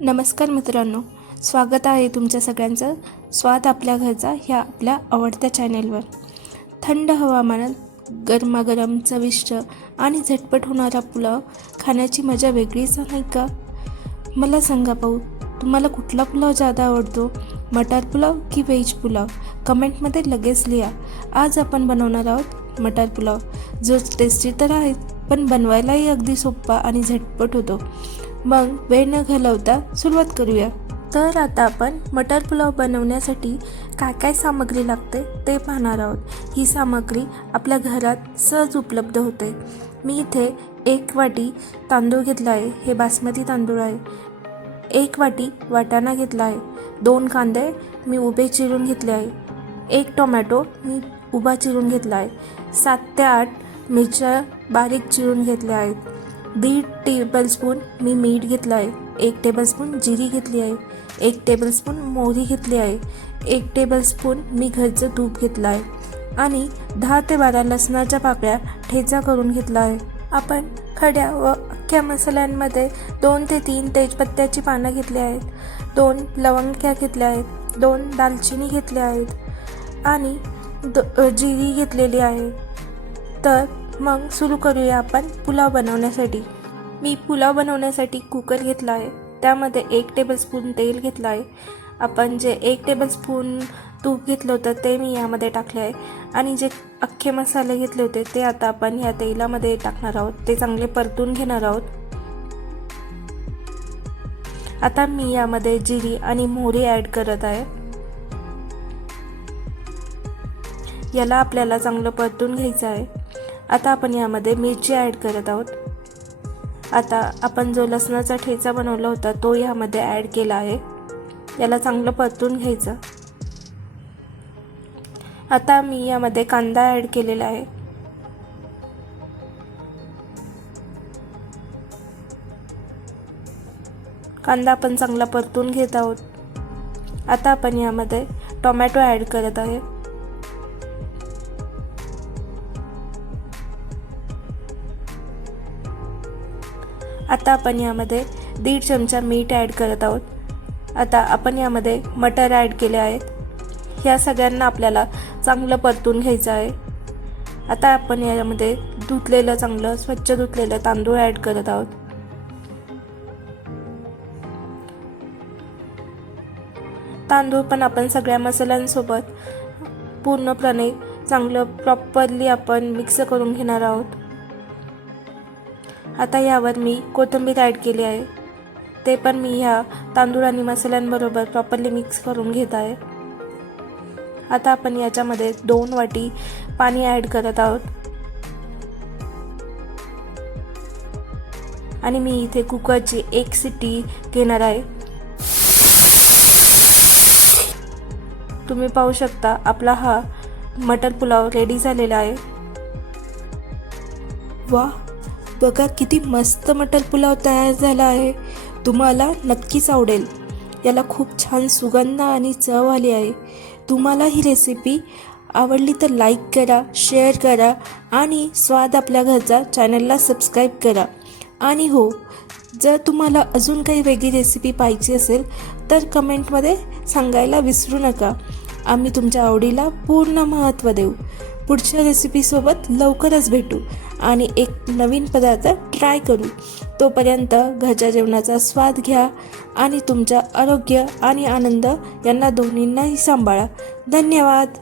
नमस्कार मित्रांनो, स्वागत आहे तुमच्या सगळ्यांचं स्वाद आपल्या घरचा ह्या आपल्या आवडत्या चॅनेलवर। थंड हवामानात गरमागरम चविष्ट आणि झटपट होणारा पुलाव खाण्याची मजा वेगळीच नाही का? मला सांगा पाहू, तुम्हाला कुठला पुलाव जादा आवडतो? मटार पुलाव की व्हेज पुलाव? कमेंटमध्ये लगेच लिहा। आज आपण बनवणार आहोत मटार पुलाव, जो टेस्टी तर आहे पण बनवायलाही अगदी सोपा आणि झटपट होतो। मग वेळ न घालवता सुरुवात करूया। तर आता आपण मटार पुलाव बनवण्यासाठी काय काय सामग्री लागते ते पाहणार आहोत। ही सामग्री आपल्या घरात सहज उपलब्ध होते। मी इथे 1 वाटी तांदूळ घेतला आहे, हे बासमती तांदूळ आहे। 1 वाटी वाटाणा घेतला आहे। 2 कांदे मी उभे चिरून घेतले आहे। 1 टोमॅटो मी उभा चिरून घेतला आहे। 7 ते 8 मिरच्या बारीक चिरून घेतल्या आहेत। 1.5 टेबलस्पून मी मीठ घेतलं आहे। 1 टेबलस्पून जिरी घेतली आहे। 1 टेबलस्पून मोहरी घेतली आहे। 1 टेबलस्पून मी घरचं तूप घेतलं आहे आणि 10 ते 12 लसणाच्या पाकळ्या ठेचा करून घेतला आहे। आपण खड्या व अख्ख्या मसाल्यांमध्ये 2 ते 3 तेजपत्त्याची पानं घेतली आहेत। 2 लवंग्या घेतल्या आहेत। 2 दालचिनी घेतल्या आहेत आणि जिरी घेतलेली आहे। तर मग सुरू करूया आपण पुलाव बनवण्यासाठी। मी पुलाव बनवण्यासाठी कुकर घेतला आहे, त्यामध्ये 1 टेबलस्पून तेल घेतलं आहे। आपण जे 1 टेबलस्पून तूप घेतलं होतं ते मी यामध्ये टाकले आहे आणि जे अख्खे मसाले घेतले होते ते आता आपण या तेलामध्ये टाकणार आहोत। ते चांगले परतून घेणार आहोत। आता मी यामध्ये जिरी आणि मोहरी ॲड करत आहे। याला आपल्याला चांगलं परतून घ्यायचं आहे। आता आपण यामध्ये मिरची ॲड करत आहोत। आता आपण जो लसणाचा ठेचा बनवला होता तो यामध्ये ॲड केला आहे। याला चांगलं परतून घ्यायचं। आता मी यामध्ये कांदा ॲड केलेला आहे। कांदा आपण चांगला परतून घेत आहोत। आता आपण यामध्ये टोमॅटो ॲड करत आहे। आता आपण यामध्ये 1.5 चमचा मीठ ॲड करत आहोत। आता आपण यामध्ये मटर ॲड केले आहेत। ह्या सगळ्यांना आपल्याला चांगलं परतून घ्यायचं आहे। आता आपण यामध्ये धुतलेलं चांगलं स्वच्छ धुतलेलं तांदूळ ॲड करत आहोत। तांदूळ पण आपण सगळ्या मसाल्यांसोबत पूर्णपणे चांगलं प्रॉपरली आपण मिक्स करून घेणार आहोत। आता यावर मी कोथिंबीर ॲड केली आहे। ते पण मी ह्या तांदूळ आणि मसाल्यांबरोबर प्रॉपरली मिक्स करून घेत आहे। आता आपण याच्यामध्ये 2 वाटी पाणी ॲड करत आहोत आणि मी इथे कुकरची 1 शिट्टी घेणार आहे। तुम्ही पाहू शकता आपला हा मटर पुलाव रेडी झालेला आहे। वाह, बघा किती मस्त मटर पुलाव तयार झाला आहे। तुम्हाला नक्कीच आवडेल। याला खूप छान सुगंध आणि चव आली आहे। तुम्हाला ही रेसिपी आवडली तर लाईक करा, शेअर करा आणि स्वाद आपल्या घरचा चॅनलला सबस्क्राईब करा। आणि हो, जर तुम्हाला अजून काही वेगळी रेसिपी पाहिजे असेल तर कमेंटमध्ये सांगायला विसरू नका। आम्ही तुमच्या आवडीला पूर्ण महत्त्व देऊ। पुढच्या रेसिपीसोबत लवकरच भेटू आणि एक नवीन पदार्थ ट्राय करू। तोपर्यंत घरच्या जेवणाचा स्वाद घ्या आणि तुमच्या आरोग्य आणि आनंद यांना दोन्हींनाही सांभाळा। धन्यवाद।